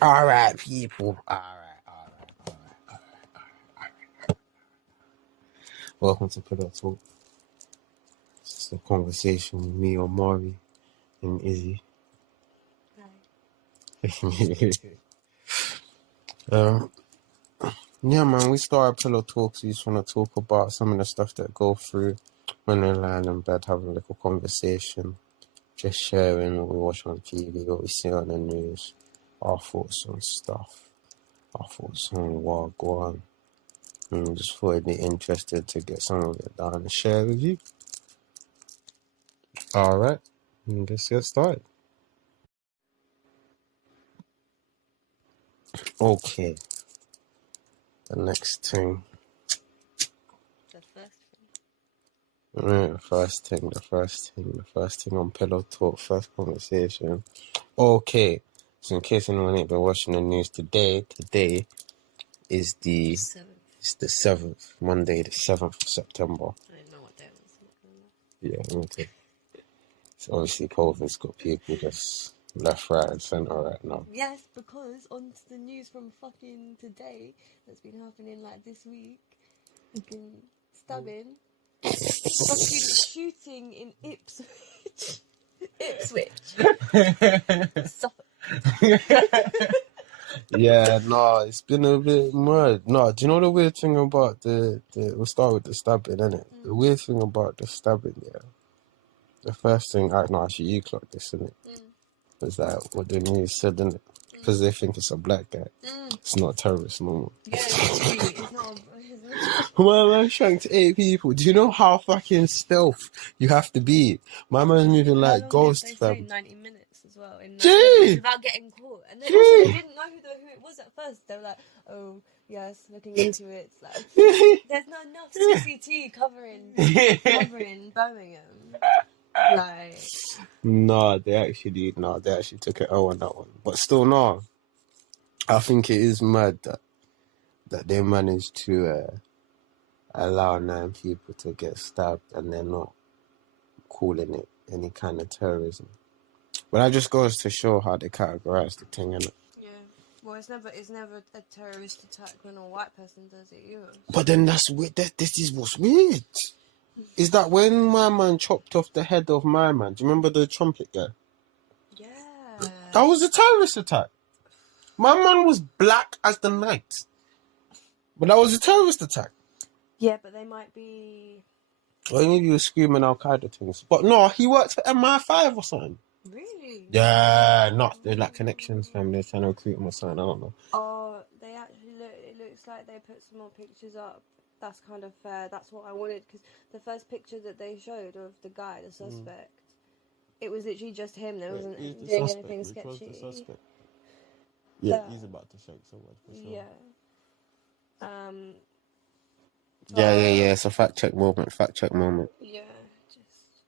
All right, people. All right. Welcome to Pillow Talk. It's a conversation with me, Omari, and Izzy. Hi. Yeah, man, we started Pillow Talks. We just want to talk about some of the stuff that go through when we're lying in bed, having a little conversation, just sharing what we watch on TV, what we see on the news, our thoughts on stuff, our thoughts on what go on. And just thought it'd be interested to get some of it down and share with you. All right, let's get started. Okay, the next thing. The first thing. The first thing on Pillow Talk, first conversation. Okay, so in case anyone ain't been watching the news today is the 7th, Monday the 7th of September. I didn't know what day it was. Yeah, okay. So obviously COVID's got people just left, right and centre right now. Yes, because on to the news from fucking today that's been happening like this week. Fucking stabbing. Fucking shooting in Ipswich. Suffolk. Yeah, it's been a bit mad. Do you know the weird thing about we'll start with the stabbing, innit? The weird thing about the stabbing, yeah. The first thing, actually you clocked this, innit? Was that what the news said, innit? Because they think it's a black guy. It's not a terrorist no more. Yeah, it's not. My man shanked 8 people. Do you know how fucking stealth you have to be? My man's moving like ghost, They fam. say 90 minutes as well. In 90 Gee! minutes without getting caught. And then also they didn't know who it was at first. They were like, oh, yes, looking into it. It's like, there's not enough CCT covering Birmingham. Like... They actually took it L on that one. But still, no. I think it is mad that they managed to allow 9 people to get stabbed and they're not calling it any kind of terrorism. But that just goes to show how they categorize the thing, innit? Yeah. Well, it's never a terrorist attack when a white person does it either. But then that's weird. This is what's weird. Is that when my man chopped off the head of my man? Do you remember the trumpet guy? Yeah. That was a terrorist attack. My man was black as the night. But that was a terrorist attack. Yeah, but they might be... Or maybe he was screaming Al-Qaeda things. But no, he worked for MI5 or something. Really? Yeah, they're like connections, fam. They're trying to recruit him or something, I don't know. Oh, they actually it looks like they put some more pictures up. That's kind of fair. That's what I wanted, because the first picture that they showed of the guy, the suspect, it was literally just him. There wasn't doing anything sketchy. Yeah, he's about to shake someone for sure. Yeah. Yeah. It's a fact check moment. Yeah, just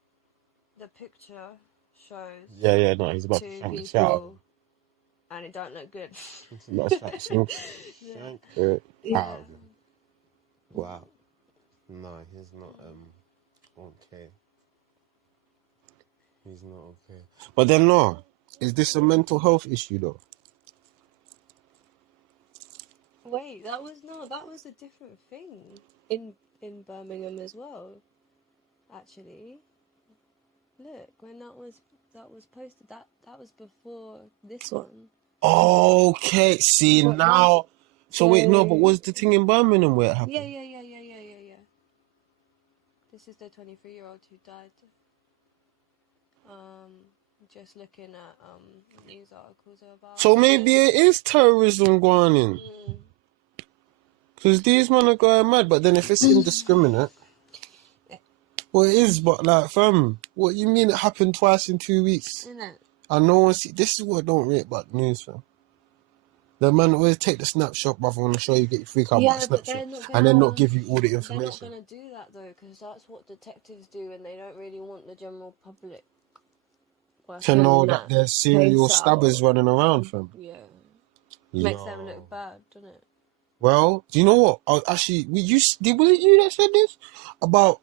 the picture shows. Yeah. No, he's about to two shank the people, and it don't look good. It's not a shank. Yeah. Wow. No, he's not okay. He's not okay. But then no, is this a mental health issue though? Wait, that was a different thing in Birmingham as well. Actually, look, when that was posted, that was before this one. Okay, see What, now. So wait, no, but was the thing in Birmingham where it happened? Yeah. This is the 23-year-old who died. Just looking at news articles about. So maybe it is terrorism going in. Because these men are going mad, but then if it's indiscriminate, well, it is, but like, fam, what you mean it happened twice in 2 weeks? Isn't it? And no one see. This is what I don't rate about news, fam. The man always take the snapshot, brother, I want to show you, get you freak out about snapshot, and then not give you all the information. They're not going to do that, though, because that's what detectives do, and they don't really want the general public to know that there's serial stabbers running around, fam. Yeah. Makes them look bad, doesn't it? Well, do you know what? Actually, was it you that said this? About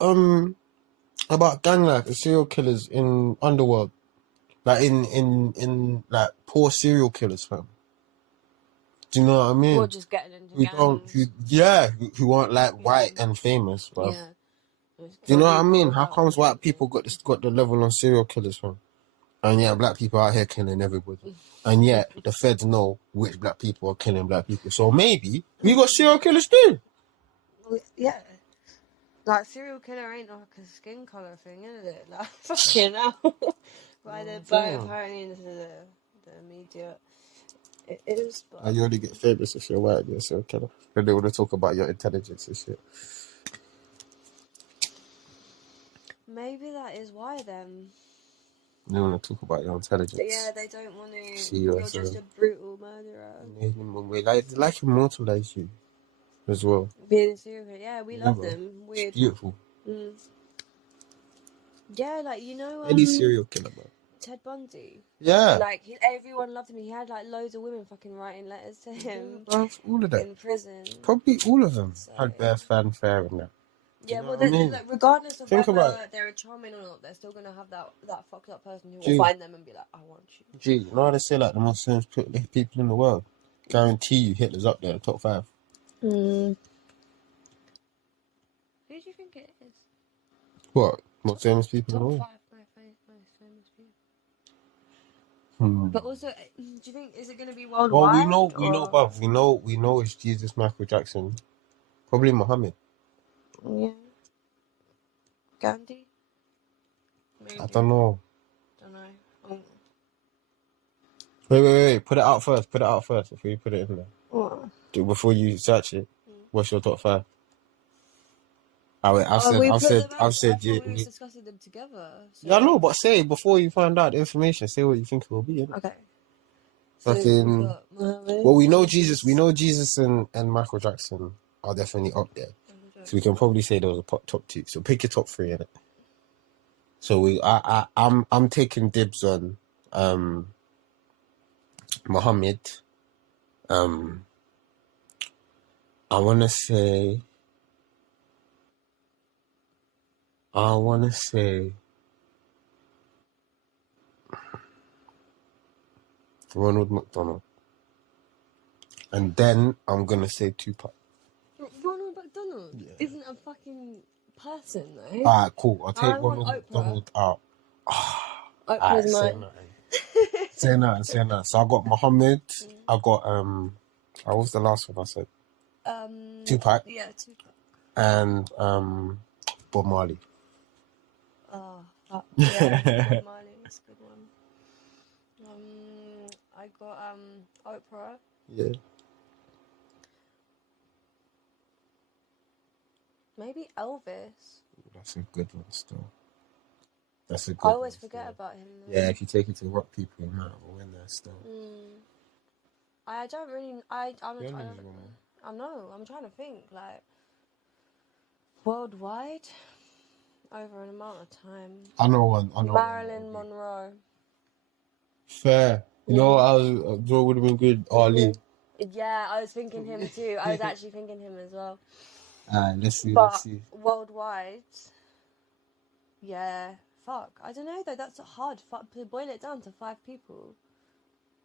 gang life and serial killers in underworld. Like in like poor serial killers, fam. Do you know what I mean? Or just getting into gangs. Who aren't like white and famous, bro. Yeah. Do you know what I mean? How comes white people got the level on serial killers from? And yet black people out here killing everybody. And yet the feds know which black people are killing black people. So maybe we got serial killers too. Well, yeah. Like, serial killer ain't like a skin colour thing, is it? Like, fucking hell. By apparently into the media. It is, but... And you only get famous if you're white, you're a serial killer. And they want to talk about your intelligence and shit. Maybe that is why then. They want to talk about your intelligence. Yeah, they don't want to... See You're just a brutal murderer. They like immortalize you as well. Being a serial killer. Yeah, we love them. Weird. It's beautiful. Mm. Yeah, like, you know... Any serial killer, bro. Ted Bundy. Yeah. Like, everyone loved him. He had, like, loads of women fucking writing letters to him. Yeah, all of that. In prison. Probably all of them So... had bare fanfare and that. Yeah, well, like, regardless of Think whether they're charming or not, they're still going to have that fucked up person who will find them and be like, I want you. Gee, you know how they say, like, the most famous people in the world? Guarantee you Hitler's up there, top 5. Who do you think it is? What? Most famous people in the world? Top 5 most famous people. But also, do you think, is it going to be worldwide? Well, we know it's Jesus, Michael Jackson. Probably Muhammad. Yeah. Gandhi? Maybe. I don't know. Wait. Put it out first before you put it in there. What? Before you search it. What's your top 5? I've said we were discussing them together. So. Yeah, I know, but say before you find out the information, say what you think it will be. Okay. Fucking. Well, we know Jesus and Michael Jackson are definitely up there. So we can probably say there was a top 2. So pick your top 3 in it. So I'm taking dibs on Muhammad. I wanna say Ronald McDonald. And then I'm gonna say Tupac. Ronald McDonald isn't a fucking person, though. Alright, cool. I'll take Ronald McDonald out. Oprah's mine. Say nothing. So I got Muhammad. I got what was the last one I said? Tupac. Yeah, Tupac. And Bob Marley. Oh, yeah, Bob Marley. That's a good one. I got Oprah. Yeah. Maybe Elvis. That's a good one still. That's a good I always one, forget still. about him. Though. Yeah, if you take it to rock people, you might have a win there still. I don't really. I know. I'm trying to think like worldwide over an amount of time. I know one. Marilyn Monroe. Fair. You know what would have been good? Ali. Yeah, I was thinking him too. I was actually thinking him as well. Let's see. Worldwide, yeah. Fuck. I don't know though. That's hard. To boil it down to 5 people.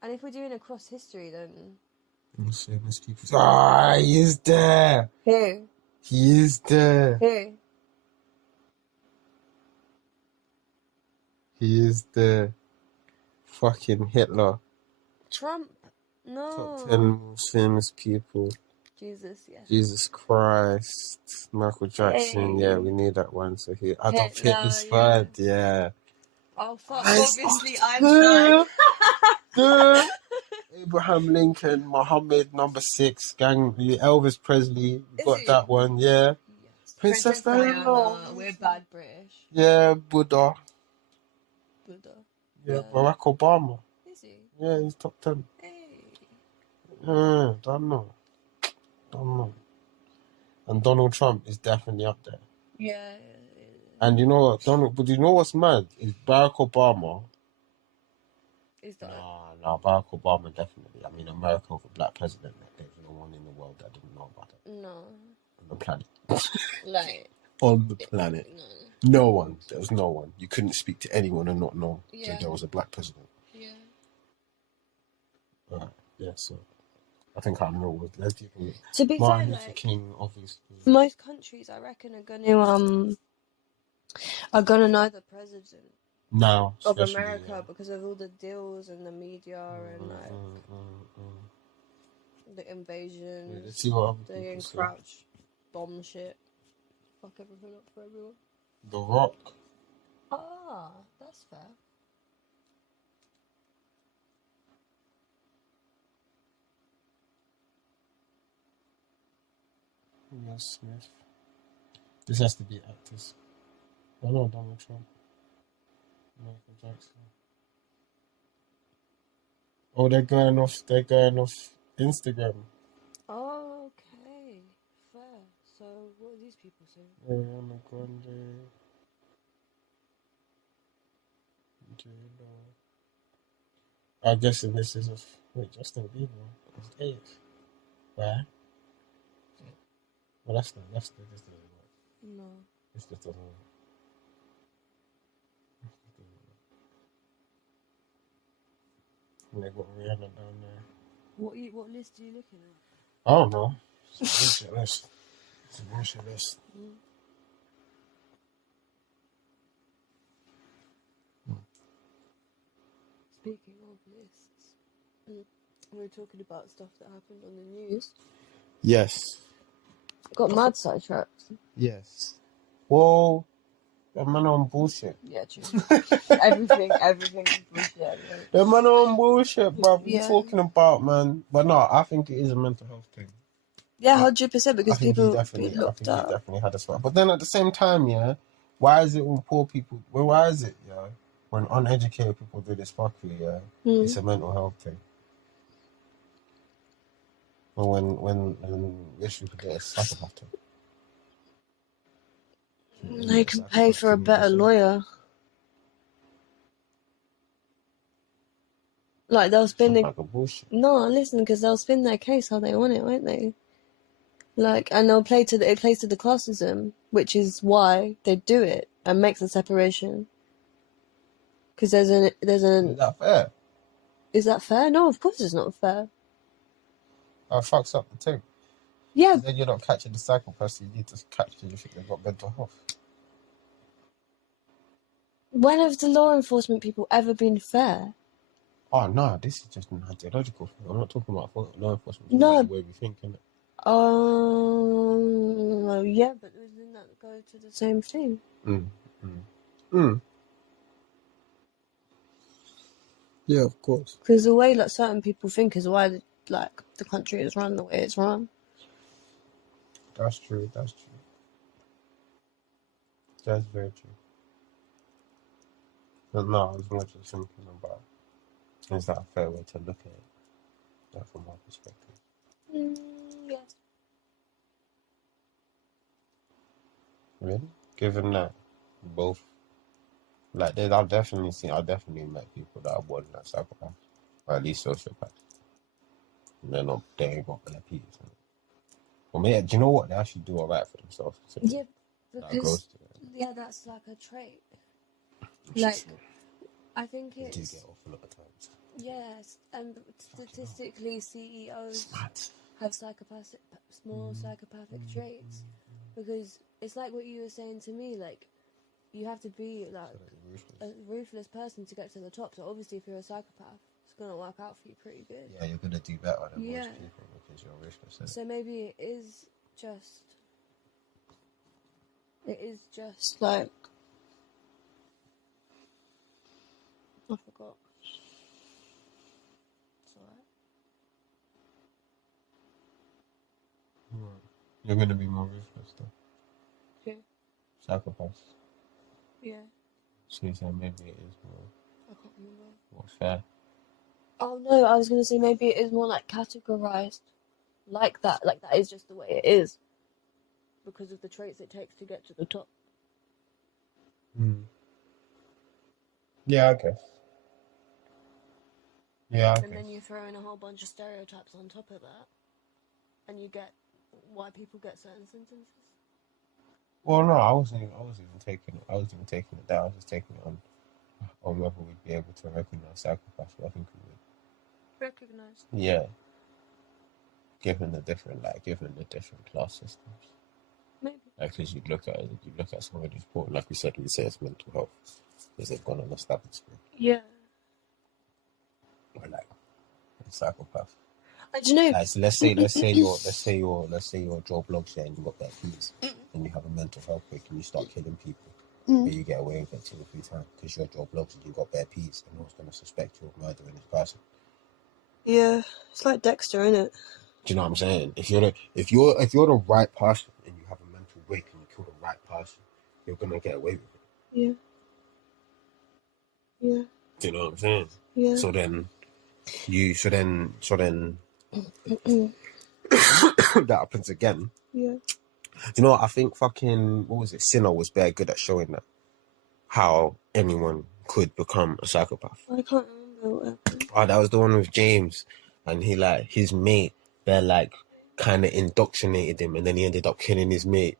And if we're doing across history, then. Famous people. He is there. Who? He is there. Who? He is there. Fucking Hitler. Trump. No. Top 10 most famous people. Jesus, yeah. Jesus Christ. Michael Jackson. Hey. Yeah, we need that one. So here. Adolf Hitler's third. Yeah. Oh, fuck. Obviously, I'm sorry. Abraham Lincoln, Muhammad, number 6. Elvis Presley. Got that one. Yeah. Yes. Princess Diana. We're bad British. Yeah, Buddha. Yeah, Barack Obama. Is he? Yeah, he's top 10. Hey. Yeah, don't know. And Donald Trump is definitely up there. Yeah. And you know what, but you know what's mad? Is Barack Obama. Is that? No, Barack Obama definitely. I mean, America with a black president. There's no one in the world that didn't know about it. No. On the planet. Like. On the planet. No one. There was no one. You couldn't speak to anyone and not know that there was a black president. Yeah. Alright, yeah, so. I think I know what led people. To be Martin fair, Luther like King, obviously. most countries, I reckon, are gonna know the president Now, of especially, America because of all the deals and the media and like the Yeah, invasions, let's see what other the people say. encroach bomb shit. Fuck everything up for everyone. The Rock. Ah, that's fair. Will Smith. This has to be actors. I know Donald Trump. Michael Jackson. Oh, they're going off. They're going off Instagram. Oh, okay, fair. So, what are these people saying? Ariana Grande. J-Lo. I'm guessing this is Justin Bieber. It's 8th. Why? Well, that's this doesn't work. No. This just doesn't work. And they got Rihanna down there. What list are you looking at? I don't know. It's a bullshit list. It's a bullshit list. Speaking of lists, we were talking about stuff that happened on the news. Yes. Got mad sidetracked. Yes. Whoa. That man on bullshit. Yeah, true. everything is bullshit. Right? That man on bullshit, bro. What Yeah. you talking about, man? But no, I think it is a mental health thing. Yeah, 100% because people he get definitely had a spot. But then at the same time, yeah, why is it when poor people? Well, why is it, yeah, when uneducated people do this fuckery, yeah, it's a mental health thing. But when rich people do it, it's psychopath thing. They can pay for a better lawyer. Like they'll spin like a bullshit. No, listen, because they'll spin their case how they want it, won't they? Like, and they'll play to the classism, which is why they do it and make the separation. Because there's an. Is that fair? Is that fair? No, of course it's not fair. That fucks up the thing. Yeah. Then you're not catching the psychopaths you need to catch because you think they've got mental health. When have the law enforcement people ever been fair? Oh no, this is just an ideological thing. I'm not talking about law enforcement. No. The way we think, innit? Yeah, but doesn't that go to the same thing? Yeah, of course. Because the way like certain people think is why like the country is run the way it's run. That's true. That's very true. But no, I was more just thinking about, is that a fair way to look at it? Like from my perspective. Yes. Really? Given that both, like, I've definitely met people that are born as psychopaths, or at least sociopaths. And they ain't got their peace. Well, maybe, do you know what? They actually do alright for themselves. Yeah, because that's like a trait. Like, I think it's. They do get off a lot of times. Yes, and statistically, CEOs have small psychopathic traits, because it's like what you were saying to me. Like, you have to be like a ruthless person to get to the top. So obviously, if you're a psychopath, it's gonna work out for you pretty good. Yeah, you're gonna do better than most people because you're ruthless. So maybe it is just like. I forgot. It's alright. Right. You're gonna be more ruthless though. Okay. Psychopaths. Yeah. So you say maybe it is more. I can't remember. More fair. Oh no, I was gonna say maybe it is more like categorized like that. Like that is just the way it is. Because of the traits it takes to get to the top. Yeah, I guess. Yeah, and then you throw in a whole bunch of stereotypes on top of that, and you get why people get certain sentences. Well, no, I wasn't even taking it. I wasn't even taking it down. I was just taking it on whether we'd be able to recognize psychopaths. I think we would. Recognize. Yeah. given the different class systems. Maybe. Like, because you look at somebody who's poor, like we said, we say it's mental health, because they've gone on a stabbing spree, Yeah. or like a psychopath. Do you know? Like, so let's say you're Joe Bloggs, and you got that piece, and you have a mental health break, and you start killing people, but you get away with it 2 or 3 times because you're Joe Bloggs and you got bare peas, and no one's gonna suspect you of murdering this person. Yeah, it's like Dexter, isn't it? Do you know what I'm saying? If you're the right person and you have a mental break and you kill the right person, you're gonna get away with it. Yeah. Yeah. Do you know what I'm saying? Yeah. So then that happens again. Yeah. You know what? I think fucking, what was it? Sinner was very good at showing that how anyone could become a psychopath. I can't remember what happened. Oh, that was the one with James, and he like his mate. They're like kind of indoctrinated him, and then he ended up killing his mate,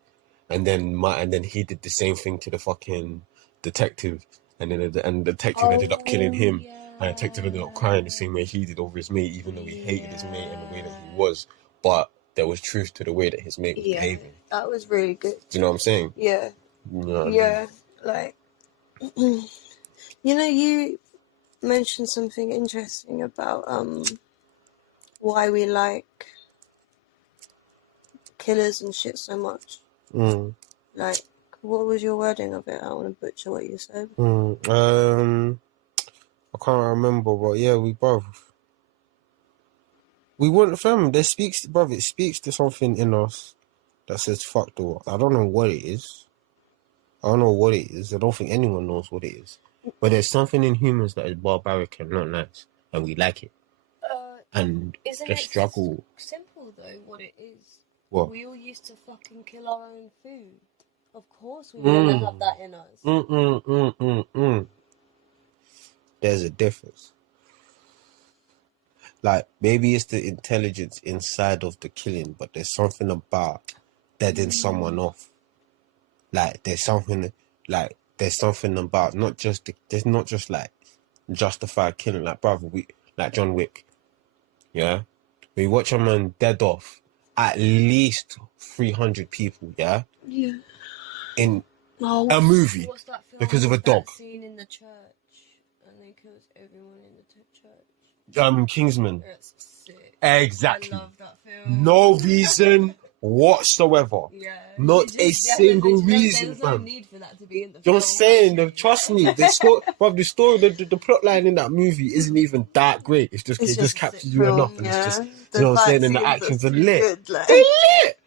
and then he did the same thing to the fucking detective, and then the detective ended up killing him, and the detective ended up crying the same way he did over his mate, even though he hated his mate and the way that he was, but there was truth to the way that his mate was behaving. That was really good. Do you know what I'm saying? Yeah. You know what I mean? Yeah. Like, you mentioned something interesting about why we like killers and shit so much. Like, what was your wording of it? I want to butcher what you said. I can't remember, but yeah, we want fam. It speaks to something in us that says fuck the world. I don't know what it is. I don't think anyone knows what it is. But there's something in humans that is barbaric and not nice, and we like it. And isn't the it struggle. simple though? What it is? What? We all used to fucking kill our own food. Of course, we want to have that in us. There's a difference. Like, maybe it's the intelligence inside of the killing, but there's something about deading someone off. Like, there's something about there's not just like justified killing. Like, brother, like John Wick, yeah? We watch a man dead off at least 300 people, yeah? Yeah. In a movie What's that film because of a with dog. that scene in the church, and they kills everyone in the church. Kingsman. That's sick. Exactly. I love that film. No reason whatsoever. Yeah. Not a single reason, There's fam. no need for that to be in the film. You're saying, trust me, the plot line in that movie isn't even that great. It just captures you enough, and it's just, you know what I'm saying, and the actions are lit. They're lit!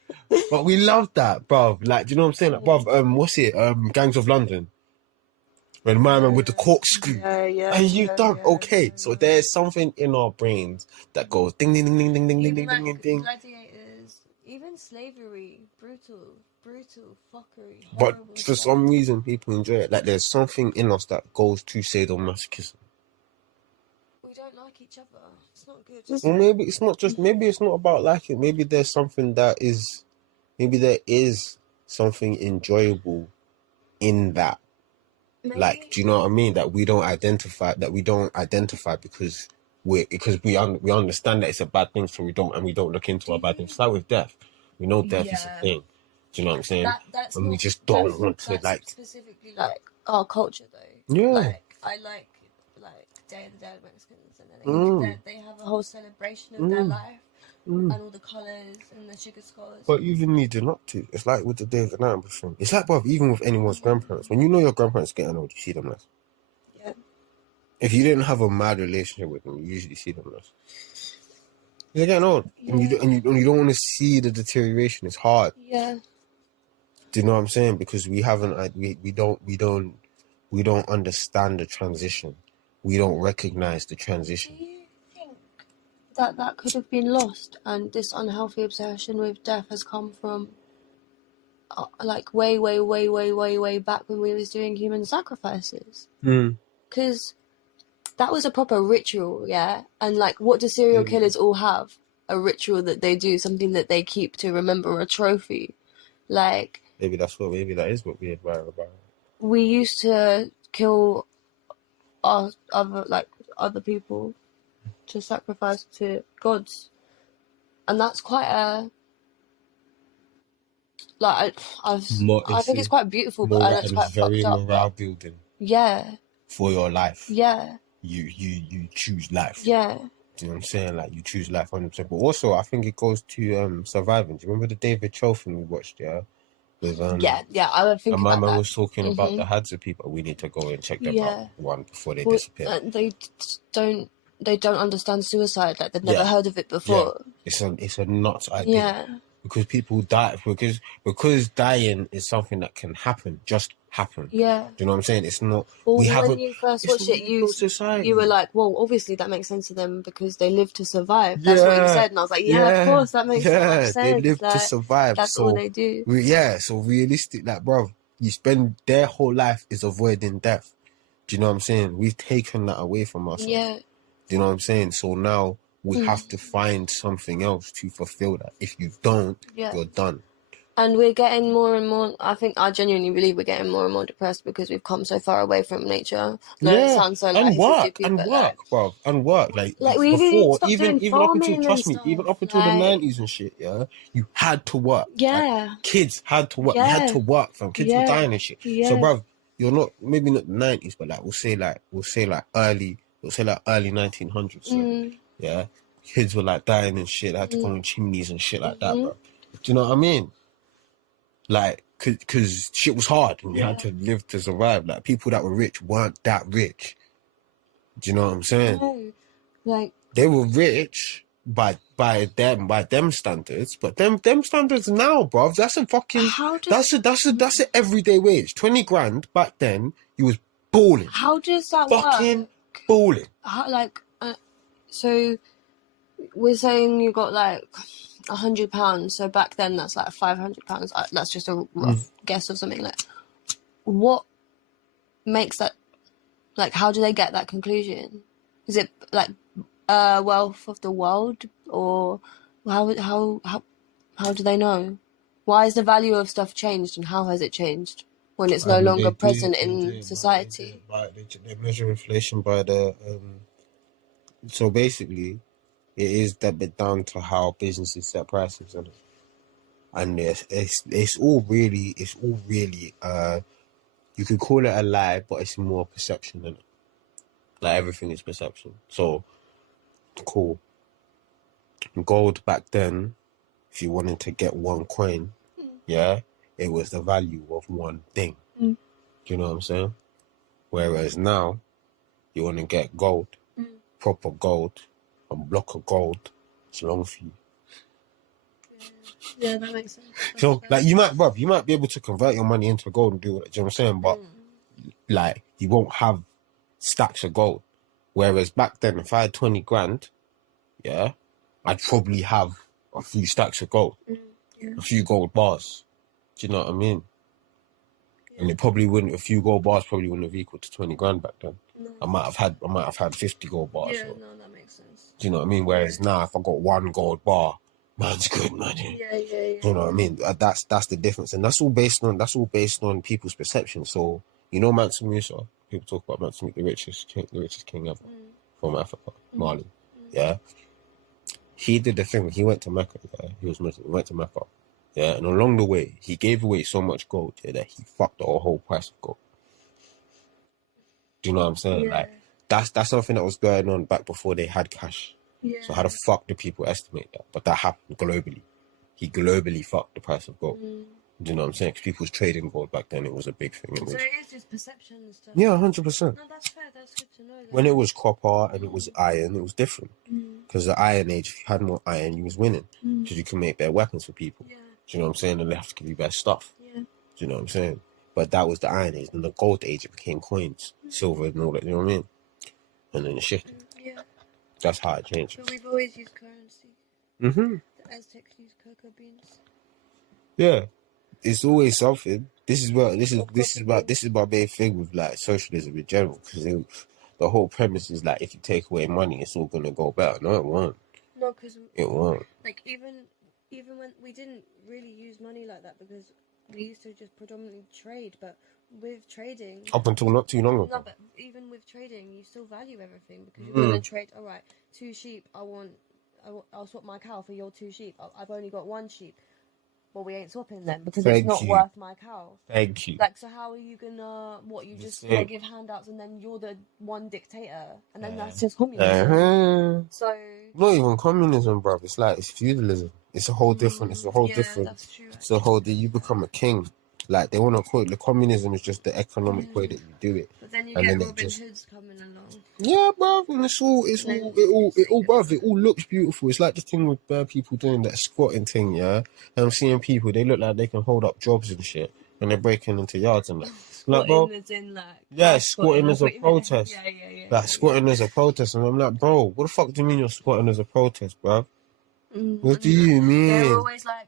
But we love that, bruv. Like, do you know what I'm saying? Like, bruv, what's it? Gangs of London. When my man with the corkscrew. And you done okay. So there's something in our brains that goes ding ding ding ding ding ding ding ding ding ding. Gladiators, even slavery, brutal fuckery. But for some reason people enjoy it. Like, there's something in us that goes to sadomasochism. We don't like each other. It's not good. Well, maybe it's not about liking. Maybe there is something enjoyable in that. Maybe. Like, do you know what I mean? That we don't identify because we understand that it's a bad thing, so we don't look into our bad things. It's like with death. We know death is a thing. Do you know what I'm saying? And we just don't want to, like, specifically like our culture though. Yeah. Like, I like Day of the Dead Mexicans, and then they have a whole celebration of their life. And all the colours and the sugar skulls. But even leading up to, it's like with the Day of the Night thing. It's like, bruv, even with anyone's grandparents, when you know your grandparents getting old, you see them less. Yeah. If you didn't have a mad relationship with them, you usually see them less. They're getting old, and you don't want to see the deterioration. It's hard. Yeah. Do you know what I'm saying? Because we don't understand the transition. We don't recognize the transition. That could have been lost, and this unhealthy obsession with death has come from like way back when we was doing human sacrifices. Because that was a proper ritual, yeah? And like, what do serial killers all have? A ritual that they do, something that they keep to remember, a trophy. Like, maybe that is what we admire about it. We used to kill other people to sacrifice to gods, and that's quite a like I think it's quite beautiful, but and it's and it's quite very fucked up. morale building Yeah, for your life. yeah, You choose life. yeah. Do you know what I'm saying? Like, you choose life 100%. But also, I think it goes to surviving. Do you remember the David Cho film we watched? Yeah, with Yeah. I would think and my about man that. was talking about the Hadza people. We need to go and check them out Yeah, one before they well, disappear. don't they don't understand suicide. Like they've never Yeah, heard of it yeah. before. It's a nuts idea. Yeah, Because people die because dying is something that can happen, just happen. yeah. Do you know what I'm saying? It's not. Well, We have when you first It's watched it, a real society. you were like, well, obviously that makes sense to them because they live to survive. That's what you Yeah, said, and I was like, yeah, of course, that makes so much yeah. They sense. live to Like survive. that's all So they do. so realistic, like, bro, you spend their whole life is avoiding death. Do you know what I'm saying? We've taken that away from ourselves. Yeah. Do you know what I'm saying? So now we have to find something else to fulfill that. If you don't, you're done. And we're getting more and more. I genuinely believe we're getting more and more depressed because we've come so far away from nature. No, it sounds so like bro, and work. Like we even before, stopped doing even up until farming and stuff. even up until the 90s and shit, yeah, you had to work. Yeah, like, kids had to work. You had to work, fam. Kids were dying and shit. Yeah. So, bro, you're not maybe not the 90s, but like we'll say early 1900s. Yeah, kids were like dying and shit. They had to go on chimneys and shit like that, bro. Do you know what I mean? Like, cause shit was hard and you had to live to survive. Like, people that were rich weren't that rich. Do you know what I'm saying? No. Like, they were rich by them standards, but them standards now, bruv, that's a fucking that's an everyday wage. 20 grand back then, you was balling. How does that fucking work? Balling. How, so we're saying you got like £100, so back then that's like £500. That's just a rough guess of something. Like, what makes that? Like, how do they get that conclusion? Is it like wealth of the world, or how do they know? Why is the value of stuff changed, and how has it changed when it's no longer present in society? They measure inflation by the so basically, it is that bit down to how businesses set prices, and it's all really you could call it a lie, but it's more perception than it. Like, everything is perception. So cool. Gold back then, if you wanted to get one coin, it was the value of one thing. Do you know what I'm saying? Whereas now, you want to get gold, proper gold, a block of gold, it's long for you. Yeah, that makes sense. So, like, you might be able to convert your money into gold and do it. Do you know what I'm saying? But like, you won't have stacks of gold. Whereas back then, if I had 20 grand, I'd probably have a few stacks of gold, a few gold bars. Do you know what I mean? And it probably wouldn't. A few gold bars probably wouldn't have equaled to 20 grand back then. No. I might have had 50 gold bars. Yeah, no, that makes sense. Do you know what I mean? Whereas now, if I got one gold bar, man's good money. Yeah. Do you know what I mean? That's the difference, and that's all based on people's perception. So, you know, Mansa Musa. People talk about Mansa Musa, the richest king ever from Africa, Mali. Yeah, he did the thing. He went to Mecca. Yeah? He was Muslim. He went to Mecca. Yeah, and along the way, he gave away so much gold that he fucked the whole price of gold. Do you know what I'm saying? Like, that's something that was going on back before they had cash. Yeah. So how the fuck do people estimate that? But that happened globally. He globally fucked the price of gold. Do you know what I'm saying? Because people was trading gold back then. It was a big thing. So it is just perception and stuff. Yeah, 100%. No, that's fair. That's good to know. When it was copper and it was iron, it was different. Because the Iron Age, if you had more iron, you was winning. Because you can make better weapons for people. Yeah. Do you know what I'm saying? And they have to give you better stuff. Yeah. Do you know what I'm saying? But that was the Iron Age. And the Gold Age, it became coins, silver and all that. You know what I mean? And then it shifted. Yeah. That's how it changed. So we've always used currency. The Aztecs used cocoa beans. Yeah. It's always something. This is my main thing with, like, socialism in general, because the whole premise is, like, if you take away money, it's all gonna go better. No, it won't. No, because it won't. Like, even when we didn't really use money like that, because we used to just predominantly trade, but with trading, up until not too long ago. No, but even with trading, you still value everything, because you're gonna trade. All right, 2 sheep. I want I'll swap my cow for your 2 sheep. I've only got 1 sheep. Well, we ain't swapping them because Thank it's not you. worth my cow. Thank you. Like, so how are you gonna, what, you just gonna give handouts and then you're the one dictator? And then that's just communism. So... Not even communism, bruv. It's like, it's feudalism. It's a whole different, that's true. it's a whole, you become a king. Like, they want to call it, the communism is just the economic way that you do it. But then you And get then Robin Hoods coming along. Yeah, bruv, and bruv, it all looks beautiful. It's like the thing with people doing that squatting thing, yeah? And I'm seeing people, they look like they can hold up jobs and shit, and they're breaking into yards and that. Like, bro, squatting as a protest. Like, squatting as a protest, and I'm like, bro, what the fuck do you mean you're squatting as a protest, bruv? What do you mean? They're always like,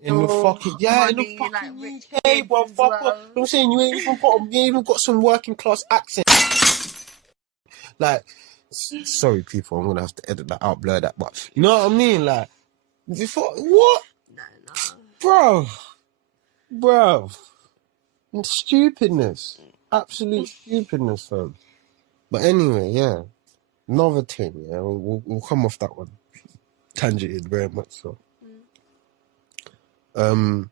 in the fucking UK, bro. Fuck off. I'm saying you ain't even got some working class accent. Like, sorry, people, I'm gonna have to edit that out, blur that. But you know what I mean? Like, before what? No, bro, stupidness, absolute stupidness, fam. But anyway, yeah, another thing. Yeah, we'll come off that one. Tangented very much so. The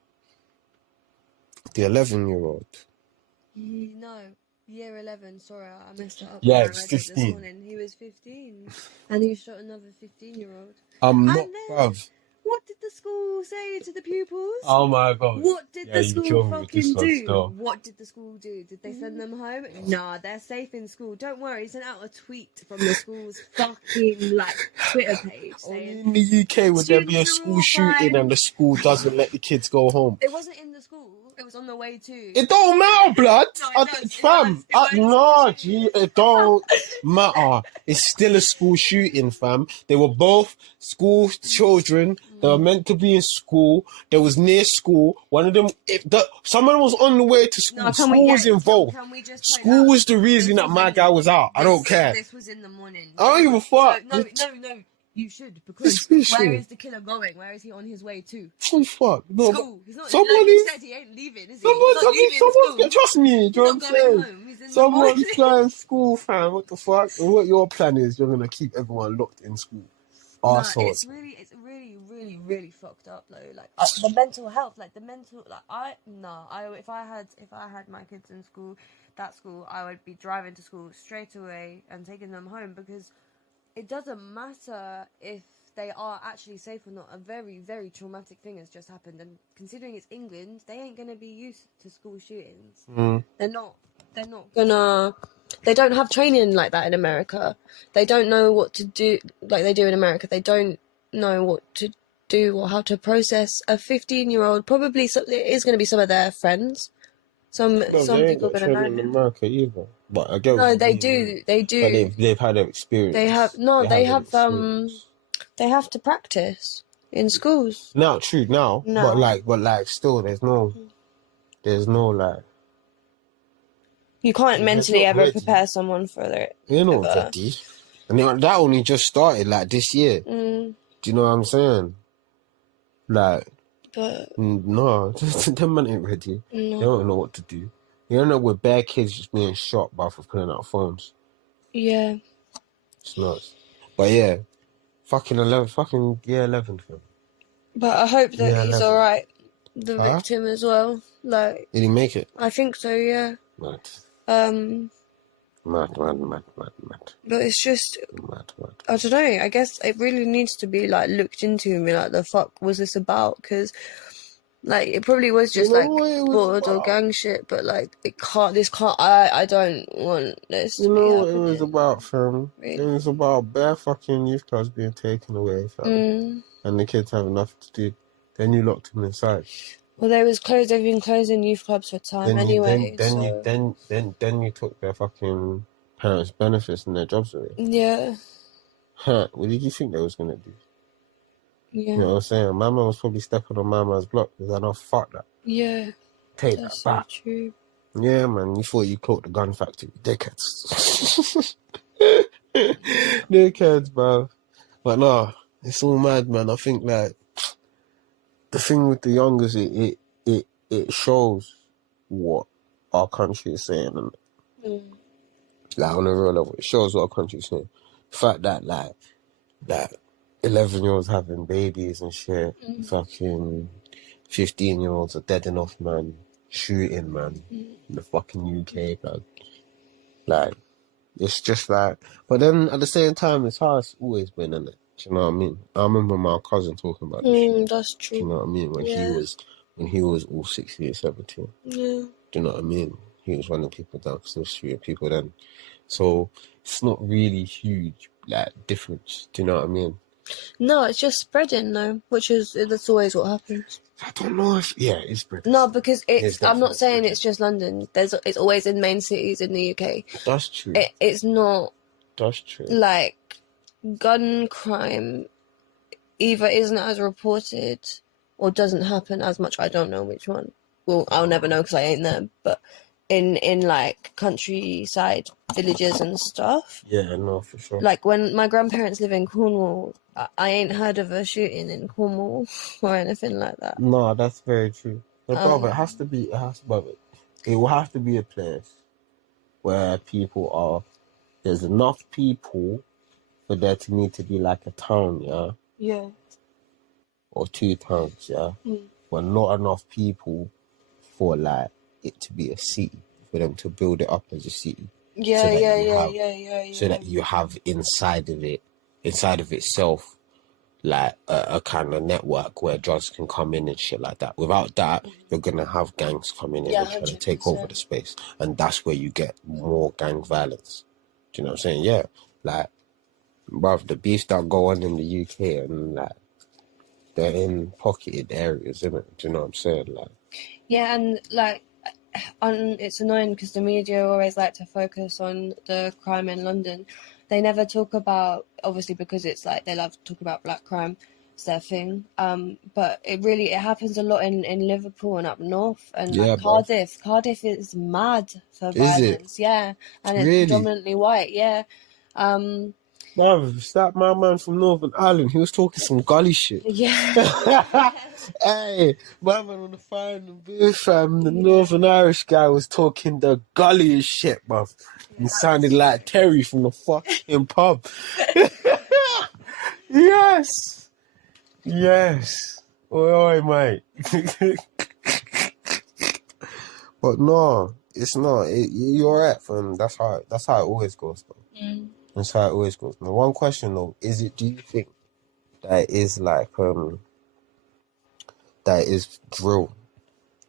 11-year-old. No, year 11. Sorry, I messed it up. Yeah, I it's read it 15. this morning. He was 15, and he shot another 15-year-old. Not, bruv. What did the school say to the pupils? Oh my god. What did the school fucking do? What did the school do? Did they send them home? Nah, they're safe in school. Don't worry. He sent out a tweet from the school's fucking Twitter page saying, in the UK would there be a school shooting and the school doesn't let the kids go home? It wasn't in the school. It was on the way too. It don't matter, blood. Fam, it don't matter. It's still a school shooting, fam. They were both school children. They were meant to be in school. They was near school. One of them, someone was on the way to school. School was involved. School was the reason that my guy was out. I don't care. This was in the morning. I don't give a fuck. No. You should, because where is the killer going? Where is he on his way to? Oh, fuck. No, school. He's not, like you said, he ain't leaving, is he? Someone's trust me. Do you know what I'm saying? Home. Someone's going to school, fam. What the fuck? And what your plan is, you're going to keep everyone locked in school. Arsehole. It's really fucked up though. Like the mental health, if I had my kids in school, I would be driving to school straight away and taking them home, because it doesn't matter if they are actually safe or not. A very, very traumatic thing has just happened, and considering it's England, they ain't gonna be used to school shootings. They're not gonna. They don't have training like that in America. They don't know what to do like they do in America. They don't know what to do or how to process a 15-year-old. Probably it is going to be some of their friends. Some people are going to know in America either. But I get they do. But they've had an experience. They have they have to practice in schools. Now, true now. No. But still, there's no like. You can't mentally ever prepare someone for it. You're not ready. And that only just started this year. Do you know what I'm saying? No, them man ain't ready. No. They don't know what to do. You don't know, with bare kids just being shot by for pulling out phones. Yeah. It's nuts. But yeah, fucking year 11 film. But I hope that he's alright. The victim as well. Did he make it? I think so, yeah. Mad. Mad. But it's just, mad. I don't know, I guess it really needs to be looked into and be the fuck was this about? Because it probably was just bored or gang shit, but I don't want this to be happening. What it was about, fam? Really? It was about bare fucking youth clubs being taken away, fam. And the kids have nothing to do. Then you locked them inside. Well, they've been closing youth clubs for time anyway. Then you took their fucking parents' benefits and their jobs away. Yeah. Huh? What did you think they was gonna do? Yeah. You know what I'm saying? My man was probably stepping on my man's block because I know fuck that. Yeah. Take that back. So true. Yeah, man. You thought you caught the gun factory, dickheads. Dickheads, bro. But nah, it's all mad, man. I think the thing with the youngers, it shows what our country is saying, and on a real level, it shows what our country is saying. The fact that 11-year-olds having babies and shit. Fucking 15-year-olds are dead enough, man. Shooting, man. In the fucking UK, man. Like, it's just like, but then at the same time, it's how it's always been, innit? Do you know what I mean? I remember my cousin talking about this shit. That's true. Do you know what I mean? When he was all 16, 17. Yeah. Do you know what I mean? He was running people down, still shooting people then. So it's not really huge, like, difference. Do you know what I mean? No, it's just spreading though, that's always what happens. I don't know if it's spreading. No, because It's I'm not definitely saying spreading. it's just London. It's always in main cities in the UK. That's true. It's not That's true. like gun crime either isn't as reported or doesn't happen as much. I don't know which one. Well, I'll never know because I ain't there. But in like countryside villages and stuff. Yeah, no, for sure. Like when my grandparents live in Cornwall, I ain't heard of a shooting in Cornwall or anything like that. No, that's very true. But brother, it will have to be a place where there's enough people for there to need to be like a town, yeah? Yeah. Or 2 towns, yeah? But not enough people for like it to be a city, for them to build it up as a city. Yeah. So that you have inside of itself, like a kind of network where drugs can come in and shit like that. Without that, you're going to have gangs coming in and trying to take over the space. And that's where you get more gang violence. Do you know what I'm saying? Yeah. Like, bruv, the beefs that go on in the UK and like, they're in pocketed areas, isn't it? Do you know what I'm saying? Like, yeah, and like, it's annoying because the media always like to focus on the crime in London. They never talk about, obviously, because it's like they love to talk about black crime. It's their thing. But it happens a lot in Liverpool and up north and like Cardiff. Cardiff is mad for violence. Is it? Yeah, and it's predominantly white. Yeah. Bruv, it's that my man from Northern Ireland. He was talking some gully shit. Yeah. Hey, my man on the phone, the Northern Irish guy was talking the gulliest shit, bruv. He sounded like Terry from the fucking pub. Yes. Oi, mate. But no, it's not. You're right, fam. That's how it always goes, though. That's how it always goes. Now, one question though, do you think that is like that is drill,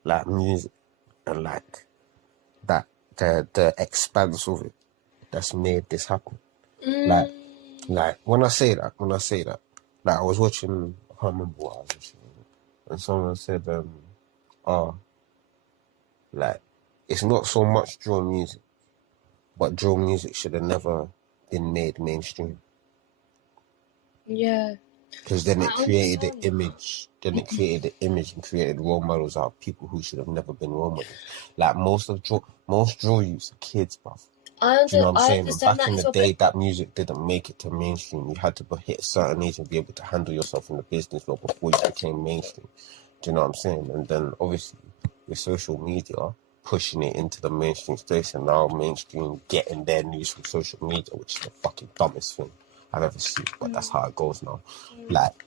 like music, and like that the expanse of it that's made this happen? Like when I say that, like I was watching, I can't remember what I was watching, and someone said, like it's not so much drill music, but drill music should have never been made mainstream. Yeah. Because then it created the image. And created role models out of people who should have never been role models. Like most drill youths are kids, bruv. Do you know what I'm saying? And back in the day, that music didn't make it to mainstream. You had to hit a certain age and be able to handle yourself in the business world before you became mainstream. Do you know what I'm saying? And then obviously with social media pushing it into the mainstream space, and now mainstream getting their news from social media, which is the fucking dumbest thing I've ever seen, but that's how it goes now. Like,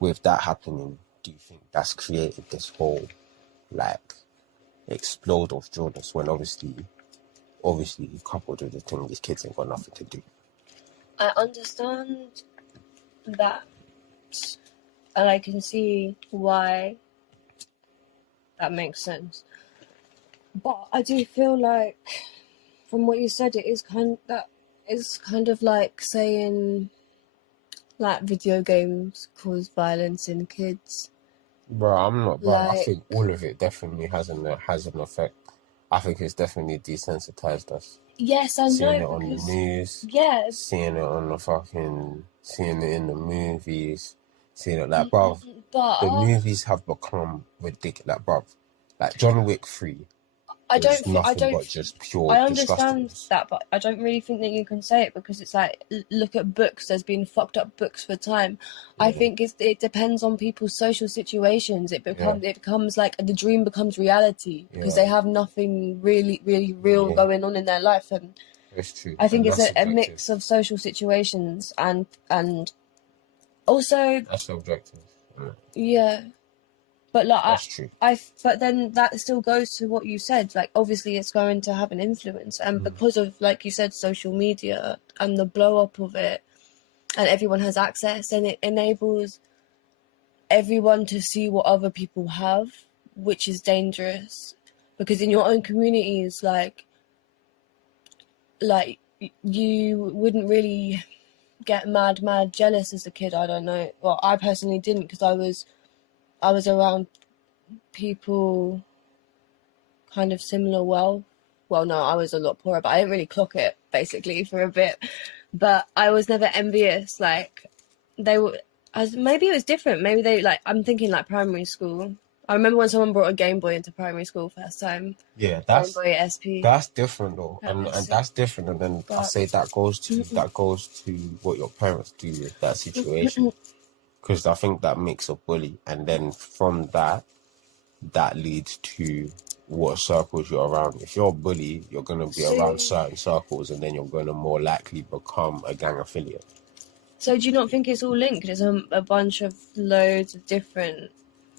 with that happening, do you think that's created this whole, like, explode of drillness when obviously coupled with the thing, these kids ain't got nothing to do? I understand that, and I can see why that makes sense. But I do feel like, from what you said, it is kind of like saying, like, video games cause violence in kids. Bro, I'm not. Bro, I think all of it definitely has an effect. I think it's definitely desensitized us. Yes, I know. Seeing it on the news. Yes. Seeing it in the movies. Seeing it like, bro, the movies have become ridiculous. Like, bro, like John Wick 3. I understand that, but I don't really think that you can say it because it's like, look at books. There's been fucked up books for time. Yeah. I think it depends on people's social situations. It becomes like the dream becomes reality because they have nothing really, really real going on in their life. And it's true. I think it's a mix of social situations and Also, That's subjective. yeah. But like, That's true. but then that still goes to what you said. Like, obviously, it's going to have an influence, and because of, like you said, social media and the blow up of it, and everyone has access, and it enables everyone to see what other people have, which is dangerous. Because in your own communities, like you wouldn't really get mad jealous as a kid. I don't know. Well, I personally didn't, because I was around people kind of similar well no, I was a lot poorer, but I didn't really clock it basically for a bit. But I was never envious. Like, they were, maybe it was different. Maybe they, like, I'm thinking like primary school. I remember when someone brought a Game Boy into primary school first time. Yeah, Game Boy SP. that's different though, and that's different. And then I say that goes to what your parents do with that situation, because I think that makes a bully, and then from that leads to what circles you're around. If you're a bully, you're going to be around certain circles, and then you're going to more likely become a gang affiliate. So do you not think it's all linked? There's a bunch of loads of different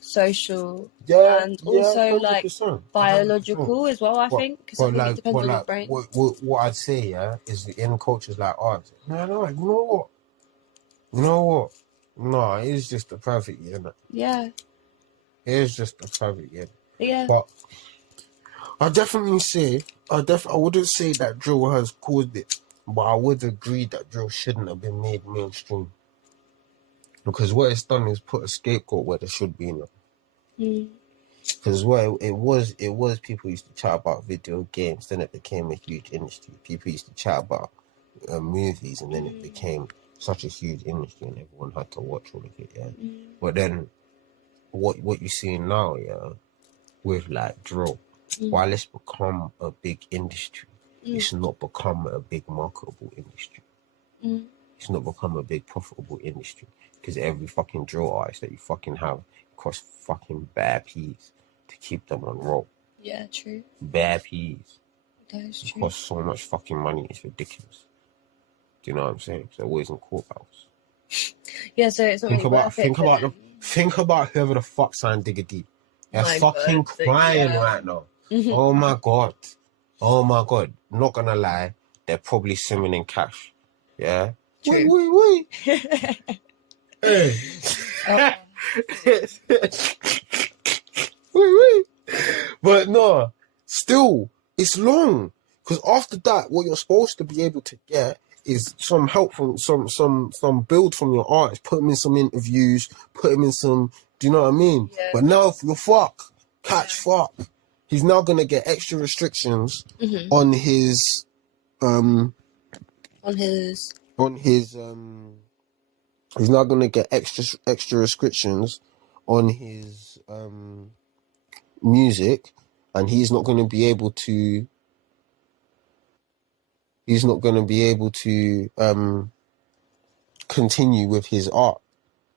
social and also 100%, like biological 100%. As well, I think, because it depends on your brain. What I'd say, is in cultures like ours, no, you know what? No, it's just the perfect year, innit? Yeah. It is just the perfect year. Yeah. But I definitely say, I wouldn't say that drill has caused it, but I would agree that drill shouldn't have been made mainstream. Because what it's done is put a scapegoat where there should be none. Because what it was people used to chat about video games, then it became a huge industry. People used to chat about movies, and then it became such a huge industry, and everyone had to watch all of it. Yeah, but then what you're seeing now, with like drill, while it's become a big industry, it's not become a big marketable industry. It's not become a big profitable industry, because every fucking drill artist that you fucking have costs fucking bare peas to keep them on roll. Yeah, true. Bare peas. That is true. It costs so much fucking money, it's ridiculous. Do you know what I'm saying? So always in courthouse. Yeah, so it's not think about whoever the fuck signed Digga D. They're fucking crying right now. Oh my god. I'm not gonna lie, they're probably swimming in cash. Yeah. True. Wait. Hey. Wait. But no, still, it's long. Because after that, what you're supposed to be able to get is some help from some build from your artist. Put him in some interviews, put him in some, do you know what I mean? Yeah. But now you're fuck. He's now gonna get extra restrictions on his he's now gonna get extra restrictions on his music, and he's not gonna be able to continue with his art.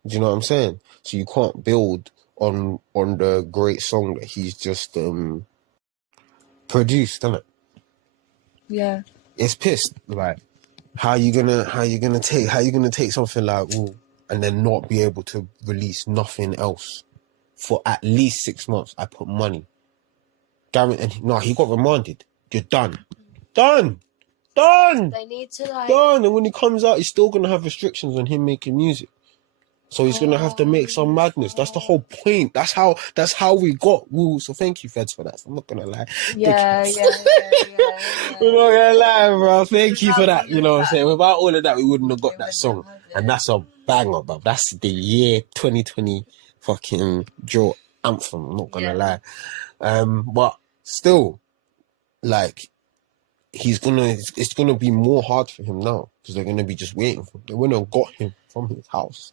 Do you know what I'm saying? So you can't build on the great song that he's just produced, isn't it? Yeah. It's pissed. Like, how you gonna take something like and then not be able to release nothing else for at least 6 months? I put money. He got remanded. You're done. They need to done. And when he comes out, he's still gonna have restrictions on him making music. So he's gonna have to make some madness. That's the whole point. That's how we got Woo. So thank you, Feds, for that. I'm not gonna lie. Yeah. We're not gonna lie, bro. Thank you for that. You know what I'm saying? Without all of that, we wouldn't have got that song. And that's a banger, bro. That's the year 2020 fucking drill anthem. I'm not gonna lie. But still, like, it's gonna be more hard for him now, because they're gonna be just waiting for him. They wouldn't have got him from his house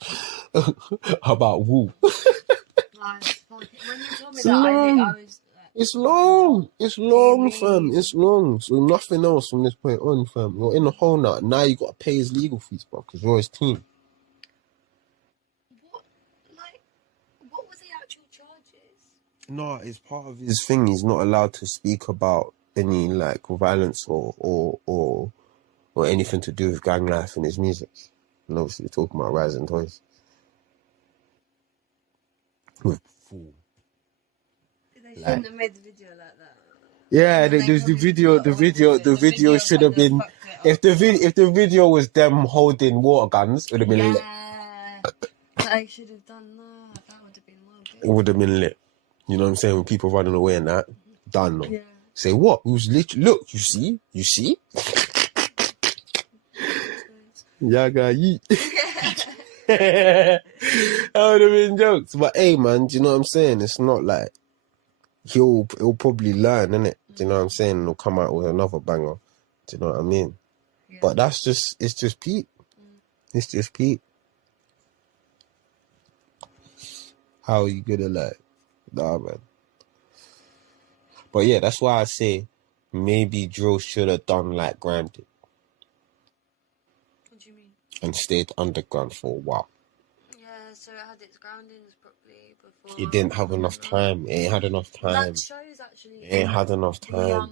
about Woo. When you told me that, I was it's long, fam. It's long. So nothing else from this point on, fam. You're in the hole now. Now you gotta pay his legal fees, bro, because you're his team. What was the actual charges? No, it's part of his thing. He's not allowed to speak about any like violence or anything to do with gang life in his music. And obviously, we're talking about Rising Toys. with full. They shouldn't have made the video like that. Yeah, And then there's the probably video. got The away with video. it. The video should have kind of been. fucked it up. If the video was them holding water guns, it would have been lit. Yeah, I should have done that. That would have been well good. It would have been lit. You know what I'm saying? With people running away and that, done. Yeah. Say what? It was literally. Look, you see. Yaga yeet. That would have been jokes. But hey, man, do you know what I'm saying? It's not like he'll probably learn, innit? Do you know what I'm saying? And he'll come out with another banger. Do you know what I mean? Yeah. But it's just Pete. It's just Pete. How are you gonna like? Nah, man. But yeah, that's why I say maybe Drill should have done like Graham did What do you mean? and stayed underground for a while. Yeah, so it had its groundings properly before. He didn't have enough time. He ain't had enough time. That shows actually. He ain't had enough time.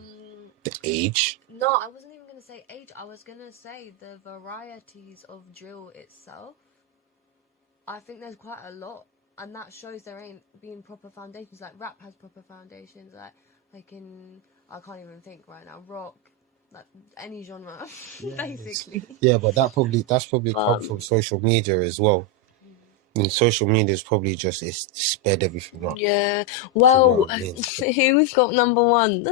The age. No, I wasn't even going to say age. I was going to say the varieties of drill itself. I think there's quite a lot. And that shows there ain't been proper foundations. Like rap has proper foundations. Like in, I can't even think right now, rock, like any genre, basically. Yeah, but that's probably come from social media as well. And social media is probably just it's sped everything up. Yeah. Well, You know what I mean? who's got number one?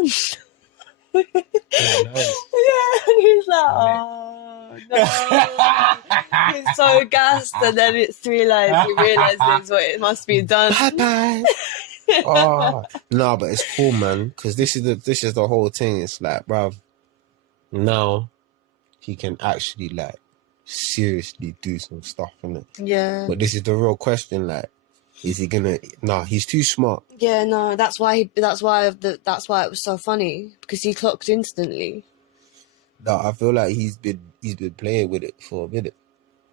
Yeah, nice. Yeah, he's like, oh no. He's so gassed, and then he realizes what it must be done. Bye. Oh no, but it's cool, man. Because this is the whole thing. It's like, bruv, now he can actually like seriously do some stuff, innit? Yeah. But this is the real question. Like, is he gonna? Nah, he's too smart. Yeah, no, that's why it was so funny, because he clocked instantly. No, I feel like he's been playing with it for a minute.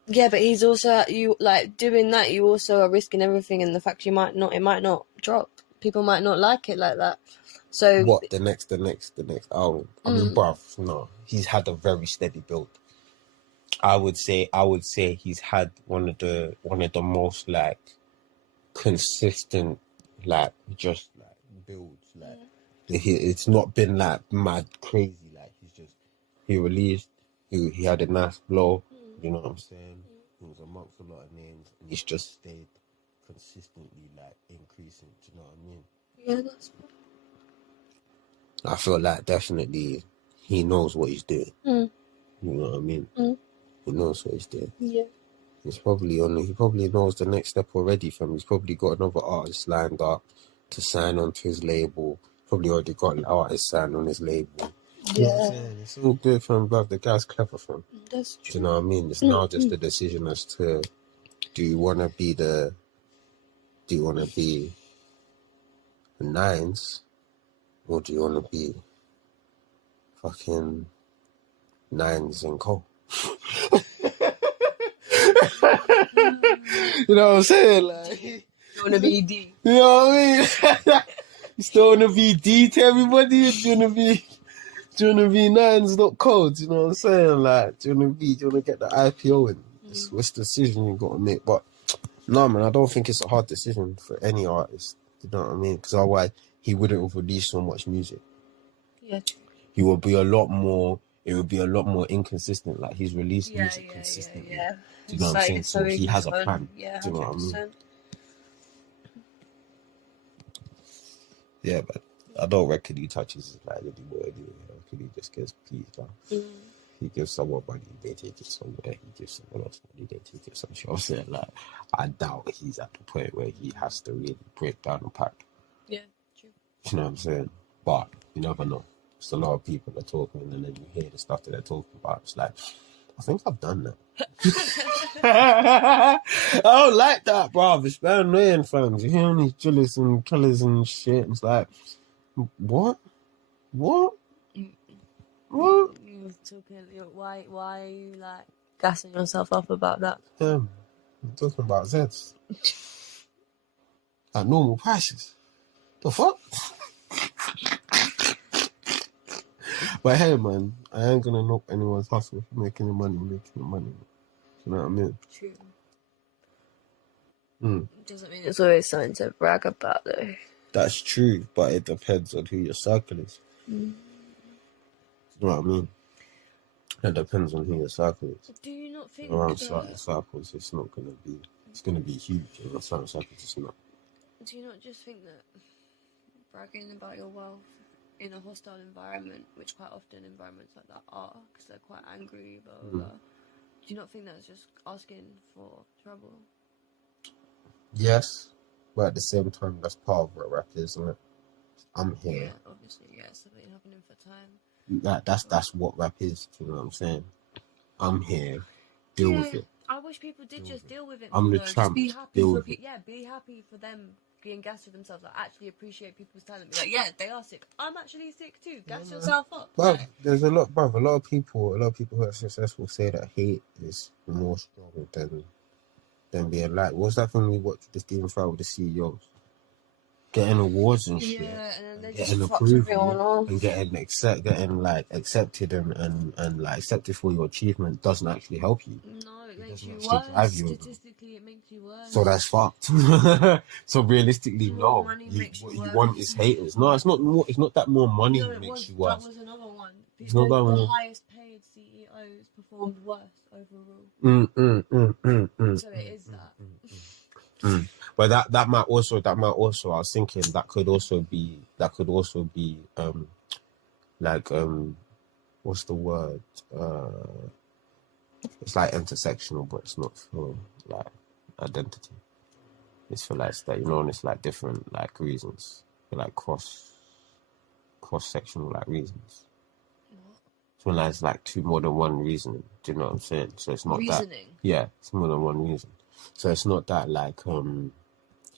Yeah, but he's also doing that. You also are risking everything, and the fact it might not drop. People might not like it like that. So What the next album? I mean, bruv, no, he's had a very steady build. I would say he's had one of the most like consistent like just like builds like it's not been like mad crazy, like he released, he had a nice flow, you know what I'm saying? He was amongst a lot of names and he's just stayed consistently like increasing, do you know what I mean? yeah, that's fine. I feel like definitely he knows what he's doing. You know what I mean? He knows what he's doing. Yeah. He probably knows the next step already, fam. He's probably got another artist lined up to sign onto his label. Probably already got an artist signed on his label. You know what I'm saying? It's all good, fam, bruv. The guy's clever, fam. That's true. Do you know what I mean? It's now just a decision as to do you want to be the Nines, or do you want to be fucking Nines and Co? You know what I'm saying? Like, You want to be D? you know what I mean? You still want to be D to everybody? Do you want to be Nines.co? Do you know what I'm saying? Like, do you want to get the IPO in? What's the decision you got to make? But no, man, I don't think it's a hard decision for any artist. You know what I mean? Because otherwise he wouldn't have released so much music. Yeah. He would be a lot more. It would be a lot more inconsistent. Like he's released music consistently. Yeah. Do you know what I'm saying? So he has a plan. Yeah, do you know what I mean? 100%. Yeah, but I don't reckon he touches his line anymore. I reckon he just gets pleased, man. He gives someone money, they take it somewhere. He gives someone else money, they take it somewhere. I'm saying, like, I doubt he's at the point where he has to really break down the pack. Yeah, true. You know what I'm saying? But you never know. It's a lot of people are talking, and then you hear the stuff that they're talking about. It's like, I think I've done that. I don't like that, bro. It's very annoying, fam. You hear these drillers and killers and shit. It's like, what? You're talking. Why are you like gassing yourself up about that? I'm talking about Zeds at normal prices. The fuck? But hey, man, I ain't gonna knock anyone's hustle for making the money. You know what I mean? True. Doesn't mean it's always something to brag about, though. That's true, but it depends on who your circle is. You know what I mean? It depends on who your circle is. Do you not think Around certain circles, it's not going to be... It's going to be huge. And certain circles, it's not. Do you not just think that bragging about your wealth in a hostile environment, which quite often environments like that are, because they're quite angry, blah, blah, blah, do you not think that's just asking for trouble? Yes, but at the same time, that's part of what rap is, isn't it? I'm here. Yeah, obviously, yeah, it's something happening for time. That's what rap is, do you know what I'm saying? I'm here, deal with it. I wish people did just deal with it. I'm the Just champ, be happy deal for with it. be happy for them being gassed with themselves. Like, actually appreciate people's talent. Be like, yeah, they are sick. I'm actually sick too. Gas yourself up. Bruv, there's a lot of people who are successful say that hate is more strong than being like. What's that thing we watched the Stephen Fry with the CEOs? Getting awards and shit, Yeah, and then they getting just fucked everyone approval off. and getting accepted and like accepted for your achievement doesn't actually help you. No, it makes you doesn't worse. actually drive you. Statistically, it makes you worse. So that's fucked. So realistically, More no. money makes you What you worse. want is haters. No, it's not more. It's not that more money No, makes you worse. That was another one. It's not that The one. highest paid CEOs performed worse overall. So it is that. But that might also I was thinking that could also be like what's the word? It's like intersectional, but it's not for like identity. It's for like that, you know, and it's like different like reasons, for like cross sectional like reasons. So when there's like more than one reason, do you know what I'm saying? So it's not Reasoning. that. Yeah, it's more than one reason. So it's not that like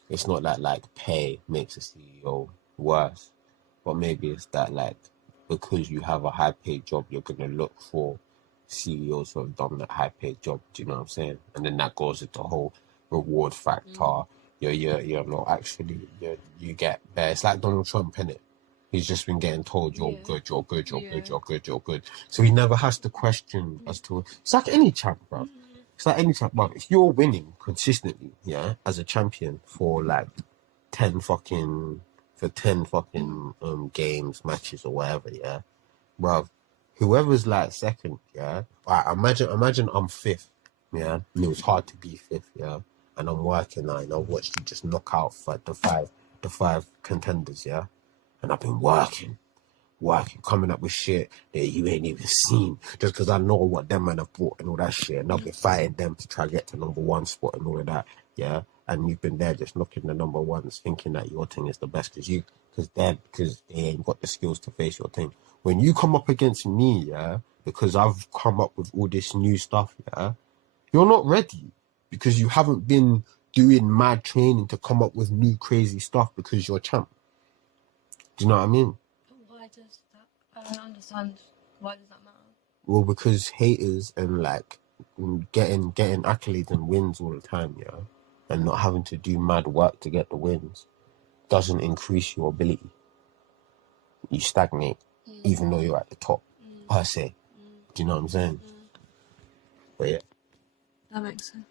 it's not that like pay makes a CEO worse, but maybe it's that like because you have a high paid job, you're gonna look for CEOs who have done that high paid job. Do you know what I'm saying? And then that goes into the whole reward factor. You're not actually you get there. It's like Donald Trump, innit? He's just been getting told you're good. So he never has to question as to. It's like any champ, bro. It's like any champ, bro. If you're winning consistently, yeah, as a champion for like 10 fucking games, matches or whatever, yeah, bro. Whoever's like second, yeah. Right, imagine I'm fifth, yeah. And it was hard to be fifth, yeah. And I'm working now, and I watched you just knock out for the five contenders, yeah. And I've been working, coming up with shit that you ain't even seen, just because I know what them man have brought and all that shit, and I've been fighting them to try to get to number one spot and all of that, yeah. And you've been there just knocking the number ones, thinking that your thing is the best because they ain't got the skills to face your thing. When you come up against me, yeah, because I've come up with all this new stuff, yeah, you're not ready because you haven't been doing mad training to come up with new crazy stuff because you're a champ. Do you know what I mean? Why does that? I don't understand. Why does that matter? Well, because haters and like getting accolades and wins all the time, yeah, and not having to do mad work to get the wins doesn't increase your ability. You stagnate, even though you're at the top, per se. Do you know what I'm saying? But yeah. That makes sense.